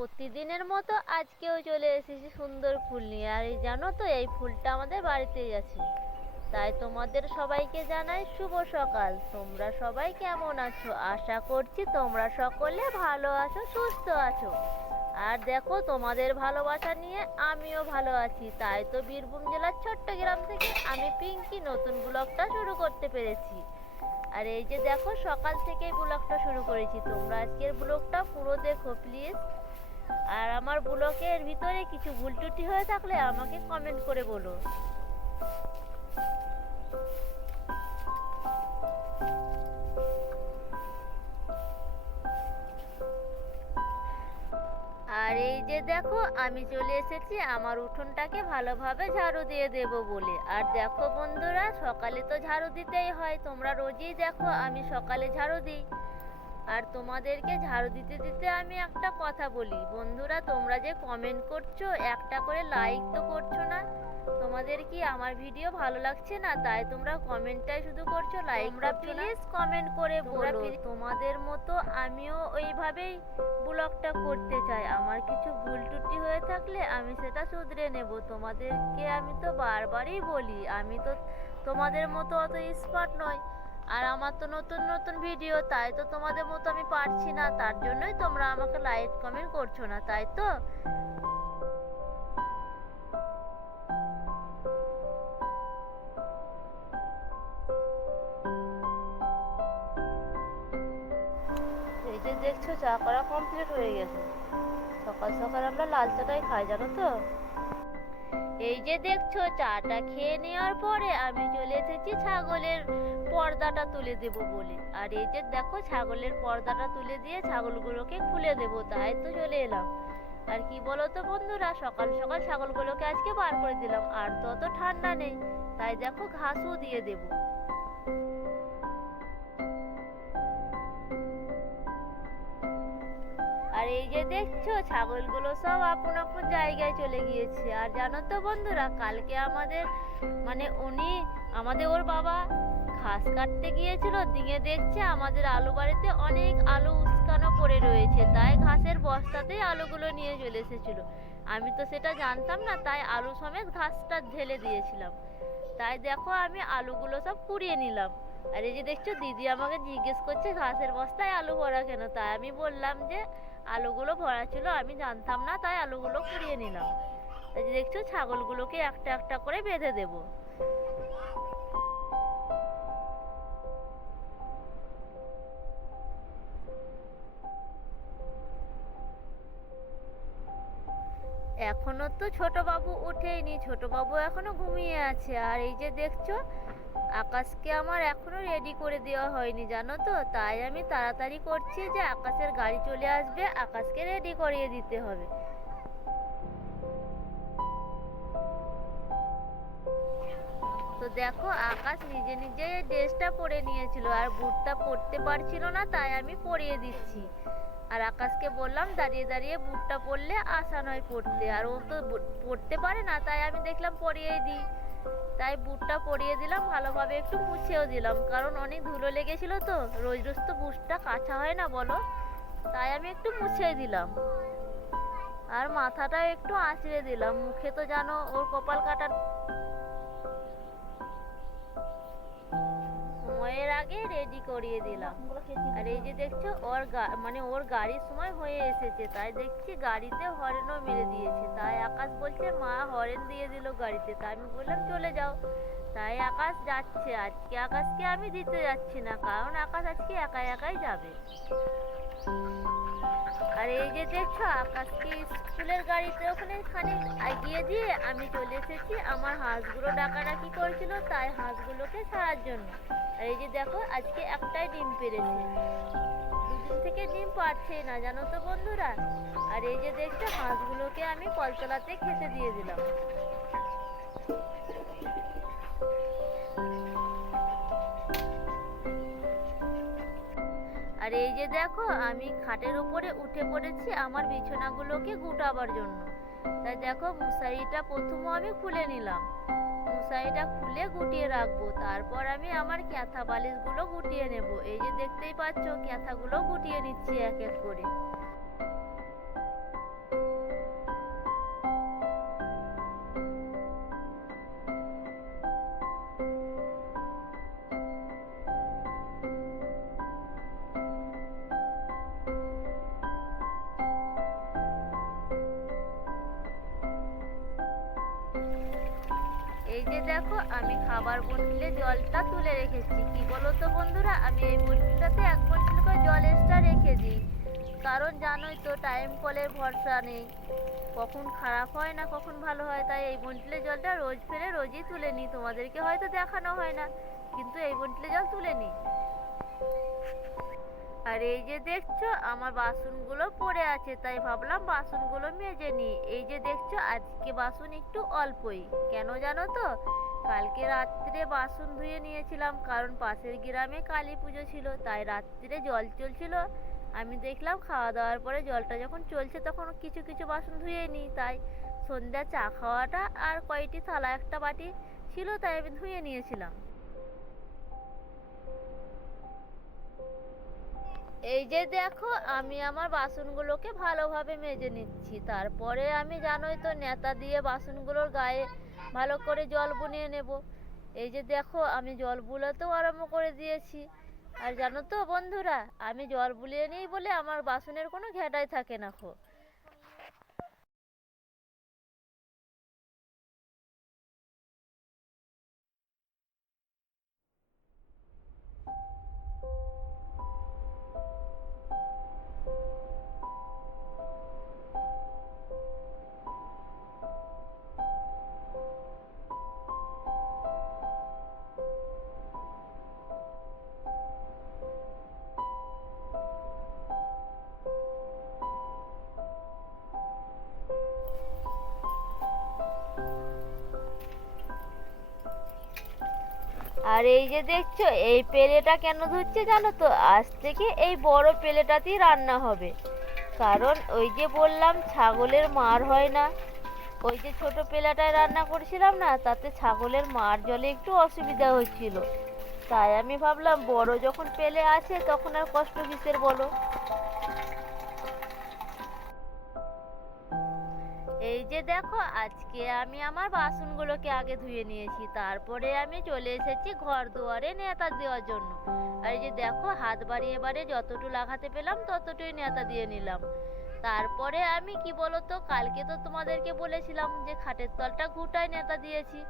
প্রতিদিনের মতো আজকেও চলে এসেছি সুন্দর ফুল নিয়ে। আর এই জানো তো, এই ফুলটা আমাদের বাড়িতেই আছে। তাই তোমাদের সবাইকে জানাই শুভ সকাল। তোমরা সবাই কেমন আছো? আশা করছি তোমরা সকলে ভালো আছো, সুস্থ আছো। আর দেখো, তোমাদের ভালোবাসা নিয়ে আমিও ভালো আছি। তাই তো বীরভূম জেলার ছোট্ট গ্রাম থেকে আমি পিঙ্কি নতুন ব্লগটা শুরু করতে পেরেছি। আর এই যে দেখো, সকাল থেকেই ব্লগটা শুরু করেছি। তোমরা আজকের ব্লগটা পুরো দেখো প্লিজ। আর আমার ব্লগের ভিতরে কিছু ভুল ত্রুটি হয়ে থাকলে আমাকে কমেন্ট করে বলো। আর এই যে দেখো, আমি চলে এসেছি আমার উঠোনটাকে ভালোভাবে ঝাড়ু দিয়ে দেব বলে। আর দেখো বন্ধুরা, সকালে তো ঝাড়ু দিতেই হয়। তোমরা রোজই দেখো আমি সকালে ঝাড়ু দিই। আর তোমাদেরকে ঝাড়ু দিতে দিতে আমি একটা কথা বলি, বন্ধুরা তোমরা যে কমেন্ট করছো, একটা করে লাইক তো করছো না। তোমাদের কি আমার ভিডিও ভালো লাগছে না? তাই তোমরা কমেন্টটাই শুধু করছো, লাইক তোমরা প্লিজ কমেন্ট করে বলো। তোমাদের মতো আমিও ওইভাবেই ব্লগটা করতে চাই। আমার কিছু ভুল ত্রুটি হয়ে থাকলে আমি সেটা শুধরে নেব। তোমাদেরকে আমি তো বারবারই বলি, আমি তো তোমাদের মতো অত স্মার্ট নয়। আর আমার তো নতুন নতুন ভিডিও, তাই তো তোমাদের মতো আমি পারছি না। তার জন্যই তোমরা আমাকে লাইক কমেন্ট করছো না, তাই তো। এই যে দেখছো, চা করা কমপ্লিট হয়ে গেছে। সকাল সকাল আমরা লাল চাটাই খাই, জানো তো। এই যে দেখছো, চাটা খেয়ে নেওয়ার পরে আমি চলে এসেছি ছাগলের পর্দাটা তুলে দেব বলে। আর এই যে দেখো, ছাগলের পর্দাটা তুলে দিয়ে ছাগলগুলোকে খুলে দেব, তাই তো চলে এলাম। আর কি বলো তো বন্ধুরা, সকাল সকাল ছাগলগুলোকে আজকে বার করে দিলাম। আর তো অত ঠান্ডা নেই, তাই দেখো ঘাসও দিয়ে দেব। আর এই যে দেখছো, ছাগলগুলো সব আপন আপন জায়গায় চলে গিয়েছে। আর জানো তো বন্ধুরা, কালকে ওর বাবা ঘাস কাটতে গিয়েছিল, দিয়ে দেখছে আমাদের আলু বাড়িতে অনেক আলু উস্কানো পড়ে রয়েছে। তাই ঘাসের বস্তাতেই আলুগুলো নিয়ে চলে এসেছিল। আমি তো সেটা জানতাম না, তাই আলু সমেত ঘাসটা ঢেলে দিয়েছিলাম। তাই দেখো, আমি আলুগুলো সব কুড়িয়ে নিলাম। আর এই যে দেখছো, দিদি আমাকে জিজ্ঞেস করছে ঘাসের বস্তায় আলু ভরা কেন। তাই আমি বললাম যে আলুগুলো ভরা ছিল, আমি জানতাম না, তাই আলুগুলো কুড়িয়ে নিলাম। এই যে দেখছো, ছাগলগুলোকে একটা একটা করে বেঁধে দেব। এখনো তো ছোট বাবু উঠেইনি, ছোট বাবু এখনো ঘুমিয়ে আছে। আর এই যে দেখছো, আকাশকে আমার এখনো রেডি করে দেওয়া হয়নি, জানো তো। তাই আমি তাড়াতাড়ি করছি যে আকাশের গাড়ি চলে আসবে, আকাশকে রেডি করিয়ে দিতে হবে। তো দেখো, আকাশ নিজে নিজে ড্রেসটা পরে নিয়েছিল, আর বুটটা পরতে পারছিল না, তাই আমি পরিয়ে দিচ্ছি। আর আকাশকে বললাম দাঁড়িয়ে দাঁড়িয়ে বুটটা পরলে আশা নয় পড়তে। আর ও তো পড়তে পারে না, তাই আমি দেখলাম পরিয়েই দিই। তাই বুটটা পরিয়ে দিলাম, ভালোভাবে একটু মুছেও দিলাম, কারণ অনেক ধুলো লেগেছিল তো। রোজ রোজ তো বুটটা কাঁচা হয় না বলো। তাই আমি একটু মুছেই দিলাম। আর মাথাটাও একটু আঁচড়ে দিলাম। মুখে তো জানো ওর কপাল কাটার সময়ের আগে রেডি করিয়ে দিলাম। আর এই যে দেখছো, ওর গাড়ির সময় হয়ে এসেছে, তাই দেখছি গাড়িতে হরেনও মেরে দিয়েছে। তাই আকাশ বলছে মা হরেন দিয়ে দিল গাড়িতে। তাই আমি বললাম চলে যাও। তাই আকাশ যাচ্ছে। আজকে আকাশকে আমি দিতে যাচ্ছি না, কারণ আকাশ আজকে একাই একাই যাবে। আর এই যে দেখছো, আকাশকে স্কুলের গাড়িতে ওখানে খানিক এগিয়ে দিয়ে আমি চলে এসেছি আমার হাঁসগুলো ডাকাডাকি করেছিল, তাই হাঁসগুলোকে ছাড়ার জন্য। আর এই যে দেখো, আজকে একটাই ডিম পেড়েছে। দুদিন থেকে ডিম পারছেই না, জানো তো বন্ধুরা। আর এই যে দেখছো, হাঁসগুলোকে আমি কলতলাতে খেতে দিয়ে দিলাম। আর এই যে দেখো, আমি খাটের উপরে উঠে পড়েছি আমার বিছানাগুলোকে গুটাবার জন্য। তাই দেখো, মশারিটা প্রথমে আমি খুলে নিলাম। মশারিটা খুলে গুটিয়ে রাখবো, তারপর আমি আমার ক্যাথা বালিশগুলো গুটিয়ে নেব। এই যে দেখতেই পাচ্ছ, ক্যাথাগুলো গুটিয়ে নিচ্ছি এক এক করে। এই যে দেখো আমি খাবার বন্টলে জলটা তুলে রেখেছি। কি বলো তো বন্ধুরা, আমি এই বন্টলটাতে 1 বন্টল করে জল এক্সট্রা রেখে দিই, কারণ জানোই তো টাইম কলের ভরসা নেই, কখন খারাপ হয় না কখন ভালো হয়। তাই এই বন্টলে জলটা রোজ ফেলে রোজই তুলে নিই। তোমাদেরকে হয়তো দেখানো হয় না, কিন্তু এই বন্টলে জল তুলে নিই। আর এই যে দেখছো আমার বাসনগুলো পড়ে আছে, তাই ভাবলাম বাসনগুলো মেজে নিই। এই যে দেখছো আজকে বাসন একটু অল্পই, কেন জানো তো? কালকে রাত্রে বাসন ধুয়ে নিয়েছিলাম, কারণ পাশের গ্রামে কালী পুজো ছিল, তাই রাত্রে জল চলছিল। আমি দেখলাম খাওয়া দাওয়ার পরে জলটা যখন চলছে তখন কিছু কিছু বাসন ধুয়ে নিই। তাই সন্ধ্যা চা খাওয়াটা আর কয়টি থালা একটা বাটি ছিল, তাই আমি ধুয়ে নিয়েছিলাম। এই যে দেখো আমি আমার বাসনগুলোকে ভালোভাবে মেজে নিচ্ছি। তারপরে আমি জানোই তো নেতা দিয়ে বাসনগুলোর গায়ে ভালো করে জল বুলিয়ে নেব। এই যে দেখো আমি জল বুলাতেও আরম্ভ করে দিয়েছি। আর জানো তো বন্ধুরা, আমি জল বুলিয়ে নিই বলে আমার বাসনের কোনো ঘেটাই থাকে না। আর এই যে দেখছো এই পেলেটা কেন ধুচ্ছে জানো তো? আজ থেকে এই বড় পেলেটাতেই রান্না হবে, কারণ ওই যে বললাম ছাগলের মার হয় না, ওই যে ছোট পেলাটায় রান্না করেছিলাম না, তাতে ছাগলের মার জলে একটু অসুবিধা হচ্ছিল। তাই আমি ভাবলাম বড় যখন পেলে আছে তখন আর কষ্ট কিসের বলো। এই যে দেখো আজকে আমি আমার বাসনগুলোকে আগে ধুয়ে নিয়েছি, তারপরে আমি চলে এসেছি ঘর দুয়ারে নেতা দেওয়ার জন্য। আর এই যে দেখো হাত বাড়িয়ে বাড়িয়ে যতটুকু লাগাতে পেলাম ততটুকুই নেতা দিয়ে নিলাম। তারপরে আমি কি বলতো, কালকে তো তোমাদেরকে বলেছিলাম যে খাটের তলটা ঘুটায় নেতা দিয়েছি।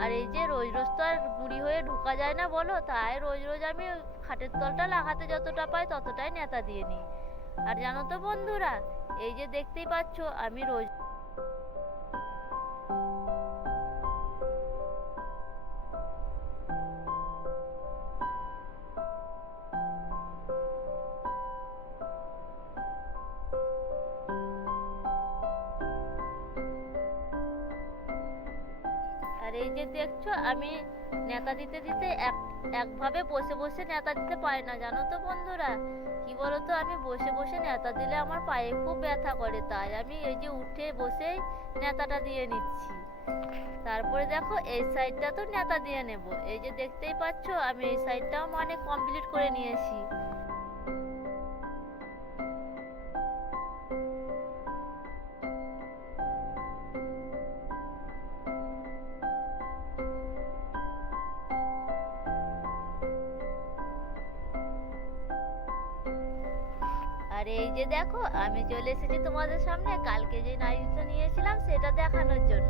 আর এই যে রোজ রোজ তো আর বুড়ি হয়ে ঢোকা যায় না বলো, তাই রোজ রোজ আমি খাটের তলটা লাগাতে যতটা পাই ততটাই নেতা দিয়ে নিই। আর জানো তো বন্ধুরা, এই যে দেখতেই পাচ্ছ আমি রোজ আর এই যে দেখছো আমি নেতা দিতে দিতে একভাবে বসে বসে নেতা দিতে পারি না, জানো তো বন্ধুরা। কি বলতো, আমি বসে বসে নেতা দিলে আমার পায়ে খুব ব্যথা করে, তাই আমি এই যে উঠে বসেই নেতাটা দিয়ে নিচ্ছি। তারপরে দেখো এই সাইডটা তো নেতা দিয়ে নেব। এই যে দেখতেই পাচ্ছ আমি এই সাইডটাও মানে কমপ্লিট করে নিয়েছি। আর এই যে দেখো আমি চলে এসেছি তোমাদের সামনে কালকে যে নাইটিটা নিয়েছিলাম সেটা দেখানোর জন্য।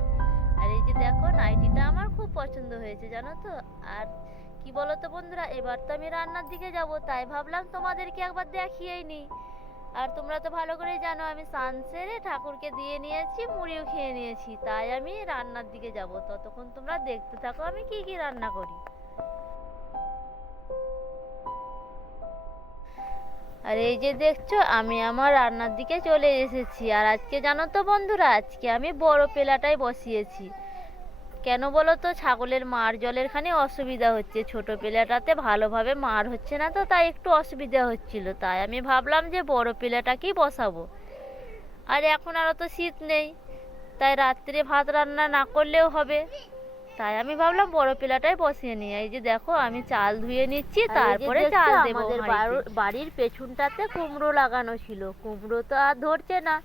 আর এই যে দেখো নাইটিটা আমার খুব পছন্দ হয়েছে জানো তো। আর কি বলো তো বন্ধুরা, এবার তো আমি রান্নার দিকে যাব, তাই ভাবলাম তোমাদেরকে একবার দেখিয়েই নিই। আর তোমরা তো ভালো করেই জানো আমি স্নান সেরে ঠাকুরকে দিয়ে নিয়েছি, মুড়িও খেয়ে নিয়েছি, তাই আমি রান্নার দিকে যাব। ততক্ষণ তোমরা দেখতে থাকো আমি কি কি রান্না করি। আর এই যে দেখছো আমি আমার রান্নার দিকে চলে এসেছি। আর আজকে জানো তো বন্ধুরা, আজকে আমি বড় পেলাটাই বসিয়েছি। কেন বলো তো, ছাগলের মার জলের খানি অসুবিধা হচ্ছে, ছোট পেলাটাতে ভালোভাবে মার হচ্ছে না, তো তাই একটু অসুবিধা হচ্ছিল, তাই আমি ভাবলাম যে বড় পেলাটাকেই বসাবো। আর এখন আর তো শীত নেই, তাই রাত্রে ভাত রান্না না করলেও হবে, তাই আমি ভাবলাম বড় পেলাটাই বসিয়ে নিই। এই যে দেখো আমি চাল ধুয়ে নিচ্ছি, তারপরে চাল দেবো। আমাদের বাড়ির পেছনটাতে কুমড়ো লাগানো ছিল, কুমড়ো তো আর ধরছে না,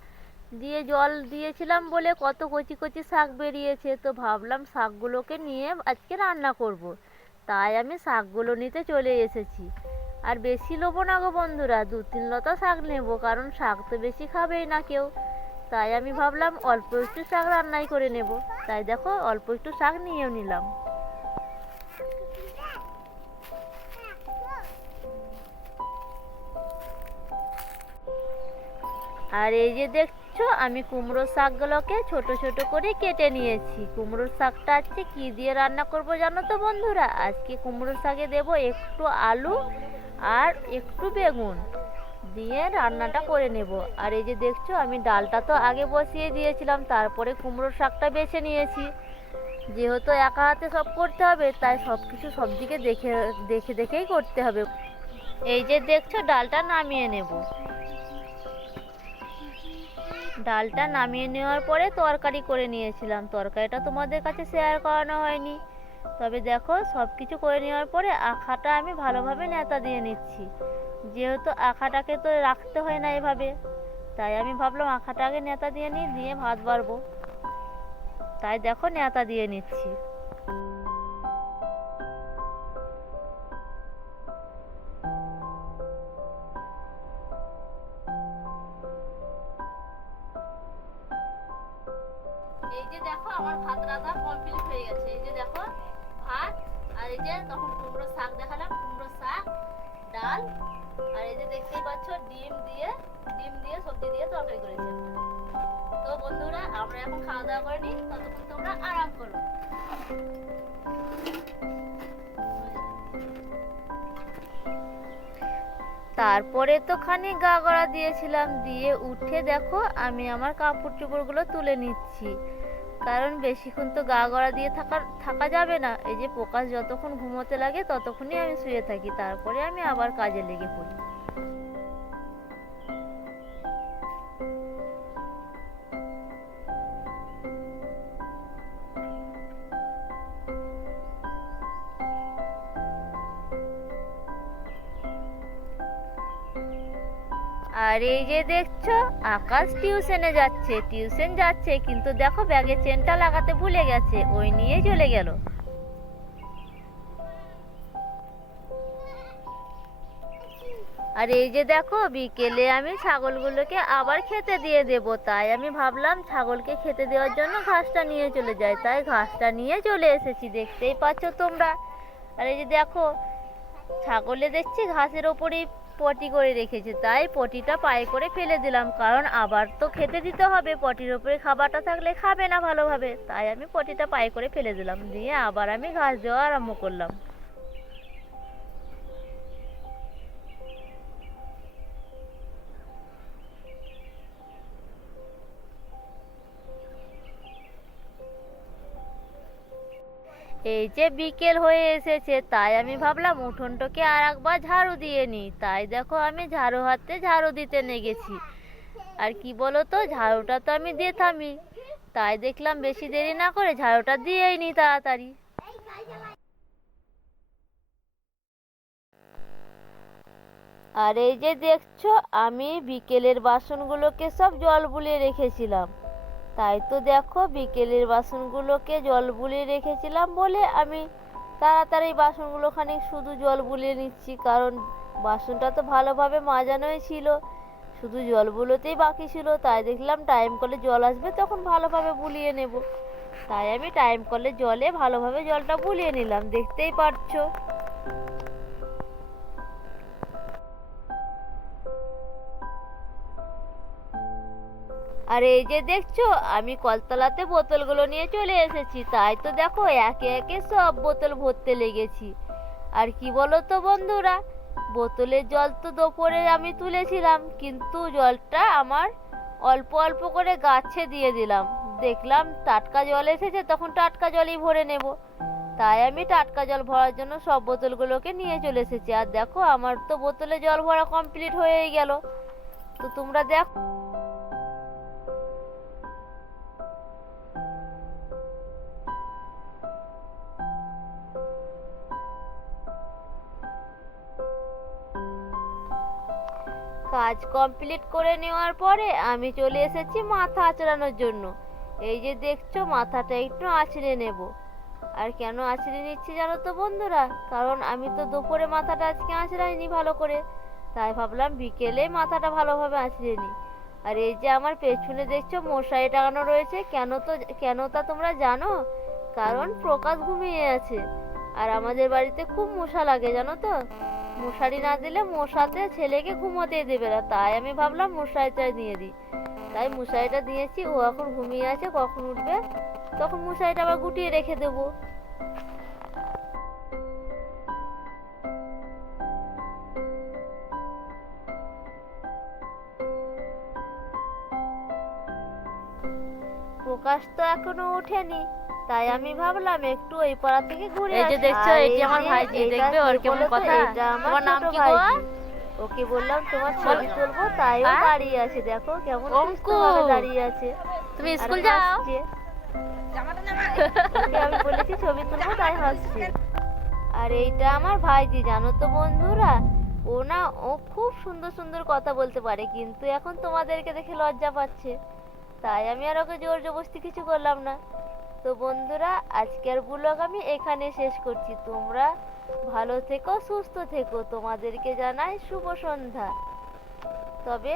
দিয়ে জল দিয়েছিলাম বলে কত কচি কচি শাক বেরিয়েছে, তো ভাবলাম শাকগুলোকে নিয়ে আজকে রান্না করব। তাই আমি শাকগুলো নিতে চলে এসেছি। আর বেশি নেবো না গো বন্ধুরা, 2-3 লতা শাক নেবো, কারণ শাক তো বেশি খাবেই না কেউ। তাই আমি ভাবলাম অল্প একটু শাক রান্নাই করে নেব। তাই দেখো অল্প একটু শাক নিয়েও নিলাম। আর এই যে দেখছো আমি কুমড়ো শাকগুলোকে ছোট ছোট করে কেটে নিয়েছি। কুমড়োর শাকটা আজকে কি দিয়ে রান্না করব জানো তো বন্ধুরা? আজকে কুমড়োর শাকে দেব একটু আলু আর একটু বেগুন দিয়ে রান্নাটা করে নেব। আর এই যে দেখছো আমি ডালটা তো আগে বসিয়ে দিয়েছিলাম, তারপরে কুমড়োর শাকটা বেছে নিয়েছি। যেহেতু একা হাতে সব করতে হবে তাই সব কিছু সব দিকে দেখে দেখে দেখেই করতে হবে। এই যে দেখছো ডালটা নামিয়ে নেব। ডালটা নামিয়ে নেওয়ার পরে তরকারি করে নিয়েছিলাম। তরকারিটা তোমাদের কাছে শেয়ার করানো হয়নি। তবে দেখো সব কিছু করে নেওয়ার পরে আখাটা আমি ভালোভাবে নেতা দিয়ে নিচ্ছি। যেহেতু আখাটাকে তো রাখতে হয় না এভাবে, তাই আমি ভাবলাম আখাটাকে নেতা দিয়ে নিই, দিয়ে ভাত বাড়বো। তাই দেখো নেতা দিয়ে নিচ্ছি। এই যে দেখো আমার ভাত রান্না কমপ্লিট হয়ে গেছে। এই যে দেখো ভাত, আর এই যে তখন কুমড়ো শাক দেখালাম, কুমড়ো শাক, ডাল, আর এই যে দেখতেই পাচ্ছ ডিম দিয়ে সবজি দিয়ে তরকারি করেছে। তো বন্ধুরা আমরা এখন খাওয়া দাওয়া করে নিই, ততক্ষণ তোমরা আরাম করো। তারপরে তো খানিক গা গড়া দিয়েছিলাম, দিয়ে উঠে দেখো আমি আমার কাপড় চোপড়গুলো তুলে নিচ্ছি। কারণ বেশিক্ষণ তো গা গড়া দিয়ে থাকা যাবে না। এই যে প্রকাশ যতক্ষণ ঘুমোতে লাগে ততক্ষণই আমি শুয়ে থাকি, তারপরে আমি আবার কাজে লেগে পড়ি। আর এই যে দেখছো আকাশ টিউশন যাচ্ছে কিন্তু দেখো ব্যাগে চেনটা লাগাতে ভুলে গেছে, ওই নিয়ে চলে গেল। আর এই যে দেখো বিকেলে আমি ছাগলগুলোকে আবার খেতে দিয়ে দেব, তাই আমি ভাবলাম ছাগলকে খেতে দেওয়ার জন্য ঘাসটা নিয়ে চলে যাই। তাই ঘাসটা নিয়ে চলে এসেছি, দেখতেই পাচ্ছ তোমরা। আর এই যে দেখো ছাগলে দেখছি ঘাসের ওপরেই পটি করে রেখেছে, তাই পটিটা পায়ে করে ফেলে দিলাম। কারণ আবার তো খেতে দিতে হবে, পটির ওপরে খাবারটা থাকলে খাবে না ভালোভাবে। তাই আমি পটিটা পায়ে করে ফেলে দিলাম, দিয়ে আবার আমি ঘাস দেওয়া আরম্ভ করলাম। এই যে বিকেল হয়ে এসেছে, তাই আমি ভাবলাম উঠোনটাকে আর একবার ঝাড়ু দিয়ে নিই। তাই দেখো আমি ঝাড়ু হাতে ঝাড়ু দিতে নেগেছি। আর কি বলো তো, ঝাড়ুটা তো আমি দিয়ে থামি, তাই দেখলাম বেশি দেরি না করে ঝাড়ুটা দিয়েই নি তাড়াতাড়ি। আর এই যে দেখছো আমি বিকেলের বাসনগুলোকে সব জল বুলিয়ে রেখেছিলাম। তাই তো দেখো বিকেলের বাসনগুলোকে জল বুলিয়ে রেখেছিলাম বলে আমি তাড়াতাড়ি বাসনগুলো খানিক শুধু জল বুলিয়ে নিচ্ছি। কারণ বাসনটা তো ভালোভাবে মাজানোই ছিল, শুধু জল বুলোতেই বাকি ছিল। তাই দেখলাম টাইম কলে জল আসবে তখন ভালোভাবে বুলিয়ে নেব। তাই আমি টাইম কলে জলে ভালোভাবে জলটা বুলিয়ে নিলাম, দেখতেই পারছো। আর এই যে দেখছো আমি কলতলাতে বোতলগুলো নিয়ে চলে এসেছি। তাই তো দেখো একে একে সব বোতল ভরতে লেগেছি। আর কি বলো তো বন্ধুরা, বোতলের জল তো দুপুরে আমি তুলেছিলাম, কিন্তু জলটা আমার অল্প অল্প করে গাছে দিয়ে দিলাম। দেখলাম টাটকা জল এসেছে, তখন টাটকা জলই ভরে নেব। তাই আমি টাটকা জল ভরার জন্য সব বোতলগুলোকে নিয়ে চলে এসেছি। আর দেখো আমার তো বোতলে জল ভরা কমপ্লিট হয়েই গেল। তো তোমরা দেখো কাজ কমপ্লিট করে নেওয়ার পরে আমি চলে এসেছি মাথা আঁচড়ানোর জন্য। এই যে দেখছো মাথাটা একটু আঁচড়ে নেব। আর কেন আঁচড়ে নিচ্ছি জানো তো বন্ধুরা? কারণ আমি তো দুপুরে মাথাটা আজকে আঁচড়াইনি ভালো করে, তাই ভাবলাম বিকেলে মাথাটা ভালোভাবে আঁচড়ে নিই। আর এই যে আমার পেছনে দেখছো মশারি টাঙানো রয়েছে, কেন তা তোমরা জানো? কারণ প্রকাশ ঘুমিয়ে আছে। আর আমাদের বাড়িতে খুব মশা লাগে জানো তো, মশারি না দিলে মশাতে ছেলেকে ঘুমোতেই দেবে না, তাই আমি ভাবলাম মশারিটা দিয়ে দিই। তাই মশারিটা দিয়েছি, ও এখন ঘুমিয়ে আছে, কখন উঠবে তখন মশারিটা আবার গুটিয়ে রেখে দেবো। প্রকাশ তো এখনো ওঠেনি, তাই আমি ভাবলাম একটু ওই পাড়া থেকে ঘুরে এই যে আসি। দেখছো, আর এটি আমার যে ভাইজি, এটা দেখবে ওর কে কেমন বলো তো? কথা। এটা আমার তোমার নাম ছোট কি গো? ভাইজি। ওকে বললাম তোমার ছবি তুলবো, তাই ও দাঁড়িয়ে আছে, দেখো কেমন অঙ্কু, সুস্থভাবে দাঁড়িয়ে আছে। তুমি আর স্কুল যাও? হাসছে। ওকে আমি বলেছি ছবি তুলবো, তাই হাসছে। আর এইটা আমার ভাইজি, জানো তো বন্ধুরা, ও খুব সুন্দর সুন্দর কথা বলতে পারে, কিন্তু এখন তোমাদেরকে দেখে লজ্জা পাচ্ছে, তাই আমি আর ওকে জোর জবরদস্তি কিছু করলাম না। তো বন্ধুরা, আজকের ব্লগ আমি এখানে শেষ করছি। তোমরা ভালো থেকো, সুস্থ থেকো, তোমাদেরকে জানাই শুভ সন্ধ্যা। তবে